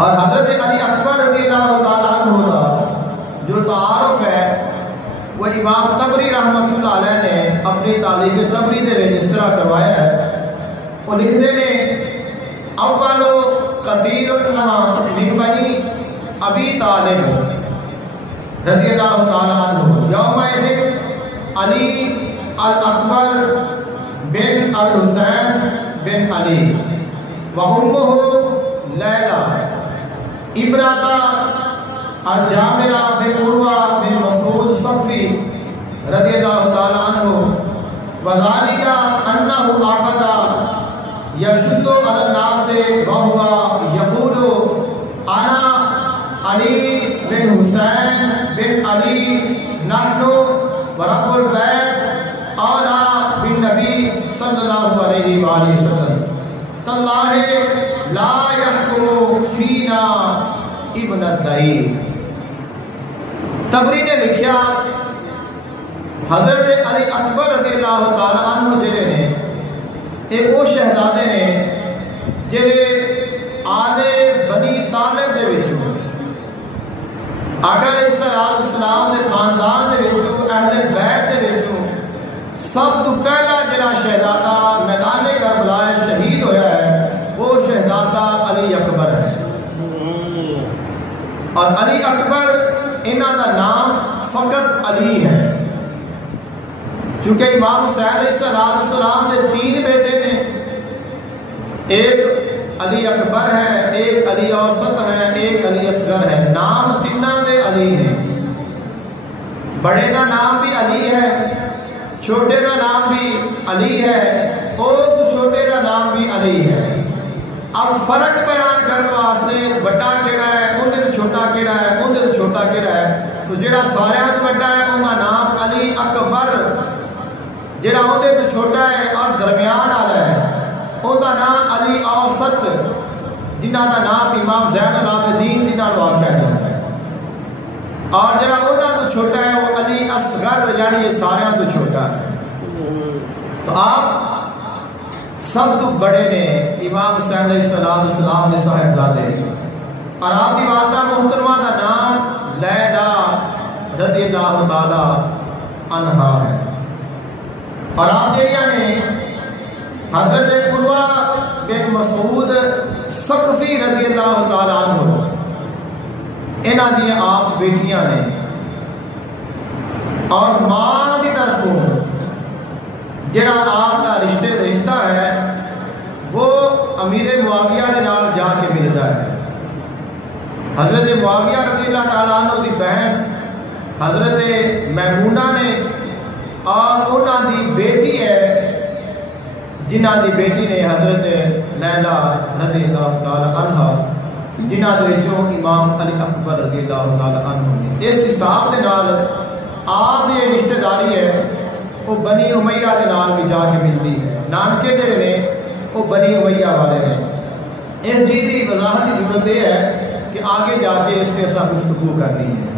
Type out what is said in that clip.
اور حضرت علی اکبر رضی اللہ تعالیٰ عنہ کا جو تعارف ہے وہ امام طبری رحمۃ اللہ علیہ نے اپنی تاریخ طبری دے وچ اس طرح کروایا ہے. وہ لکھتے ہیں اول قتیل من بنی ابی طالب رضی اللہ تعالیٰ عنہ یومئذ علی الاکبر بن الحسین بن علی وامہ لیلہ ابرتا الجامرہ بن عروہ بن مسعود صفی رضی اللہ تعالیٰ عنہ وذالک انہ عقد یشد علی الناس وہو یقول انا علی بن حسین بن علی نحن ورب البیت اولا بالنبی صلی اللہ علیہ وآلہ وسلم تاللہ لا یحکم فینا ابن الدعی. طبری نے لکھیا حضرت علی اکبر رضی اللہ تعالیٰ عنہ جڑے نے یہ وہ شہزادے نے جڑے آل بنی طالب دے وچوں آقا علیہ السلام دے خاندان دے وچوں اہل بیت دے وچوں سب تو پہلا جڑا شہزادہ میدان کربلا شہید ہویا ہے وہ شہزادہ علی اکبر ہے. اور علی اکبر انہاں دا نام فقط علی ہے چونکہ امام حسین علیہ السلام دے 3 بیٹے نے. ایک علی اکبر ہے، ایک علی اوسط ہے، ایک علی اصغر ہے. نام تیناں دے علی نے. بڑے دا نام بھی علی ہے، چھوٹے دا نام بھی علی ہے، اس چھوٹے دا نام بھی علی ہے. اب فرق بیان کرنے واسطے بڑا کیڑا ہے اندر چھوٹا کیڑا ہے اندر چھوٹا کیڑا ہے تو جڑا سارے تو بڑا ہے ان کا نام علی اکبر، جڑا اندر چھوٹا ہے اور درمیان والا ہے ان کا نام علی اوسط جنہ کا نام امام زین العابدین جنہ واقع ہے. اور جڑا انہاں تو چھوٹا ہے وہ علی اصغر یعنی یہ سارے تو چھوٹا ہے. تو آپ سب تو بڑے نے امام حسین علیہ السلام نے صاحبزادے اور آپ کی والدہ محترمہ کا نام لیلا رضی اللہ تعالی عنہا ہے. اور آپ جڑیاں نے حضرت عروہ بن مسعود ثقفی رضی اللہ تعالی عنہ انہاں دی آپ بیٹیاں نے. اور ماں دی طرفوں جڑا آپ کا رشتہ ہے وہ امیر معاویہ کے نال جا کے ملتا ہے. حضرت معاویہ رضی اللہ تعالیٰ عنہ دی بہن حضرت میمونہ نے اور انہاں دی بیٹی ہے جنہ دی بیٹی نے حضرت لیلا رضی اللہ تعالیٰ عنہ جنہ دے وچوں امام علی اکبر رضی اللہ تعالیٰ عنہ نے. اس حساب دے نال آپ دی رشتہ داری ہے وہ بنی امیہ دے نال بھی جا کے ملتی ہے. نانکے جڑے نے وہ بنی امیہ والے نے. اس چیز کی وضاحت کی ضرورت یہ ہے کہ آگے جا کے اس سے گفتگو کرنی ہے.